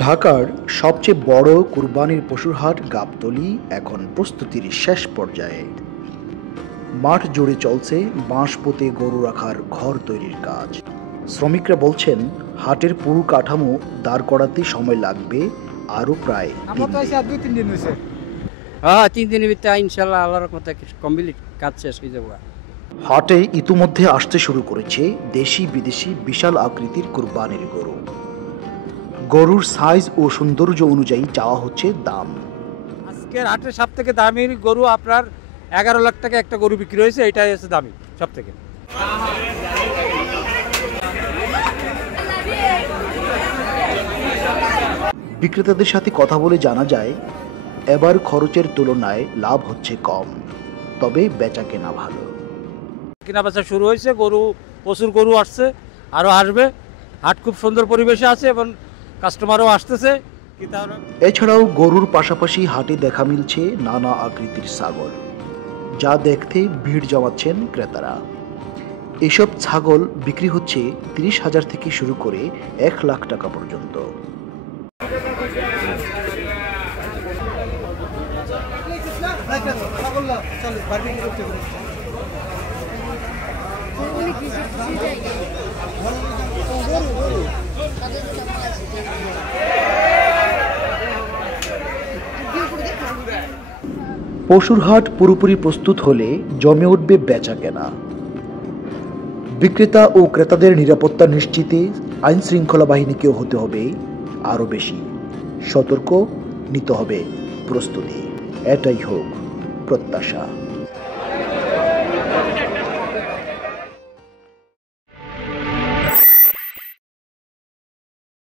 ঢাকার সবচেয়ে বড় কুরবানির পশুর হাট গাবতলী এখন প্রস্তুতির শেষ পর্যায়ে। মাঠ জুড়ে চলছে বাঁশ পুঁতে গরু রাখার ঘর তৈরির কাজ। শ্রমিকরা বলছেন, হাটের পুরো কাঠামো দাঁড় করাতে সময় লাগবে আরও প্রায় 3 দিন হয়েছে। 3 দিনের ভিতরে ইনশাল্লাহ আল্লাহর রহমতে কমপ্লিট কাজ শেষ হয়ে যাবে। হাটে ইতিমধ্যে আসতে শুরু করেছে দেশি বিদেশি বিশাল আকৃতির কুরবানির গরু। গরুর সাইজ ও সৌন্দর্য অনুযায়ী চাওয়া হচ্ছে দাম। আজকের হাটে সব থেকে দামি গরু আপনার 11 লাখ টাকা একটা গরু বিক্রি হয়েছে, এটাই হচ্ছে দামি সব থেকে। বিক্রেতাদের সাথে কথা বলে জানা যায়, এবার খরচের তুলনায় লাভ হচ্ছে কম, তবে বেচা কেনা ভালো। কেনা বেচা শুরু হয়েছে, প্রচুর গরু আসছে, আরও আসবে। হাট খুব সুন্দর পরিবেশে আছে এবং কাস্টমারও আসতেছে। এছাড়াও গরুর পাশাপাশি হাটে দেখা মিলছে নানা আকৃতির ছাগল, যা দেখতে ভিড় জমাচ্ছেন ক্রেতারা। এসব ছাগল বিক্রি হচ্ছে 30,000 থেকে শুরু করে 1 লাখ টাকা পর্যন্ত। পশুর হাট পুরোপুরি প্রস্তুত হলে জমে উঠবে বেচা কেনা। বিক্রেতা ও ক্রেতাদের নিরাপত্তা নিশ্চিতে আইন শৃঙ্খলা বাহিনীকেও হতে হবে আরও বেশি সতর্ক, নিতে হবে প্রস্তুতি। এটাই হোক প্রত্যাশা।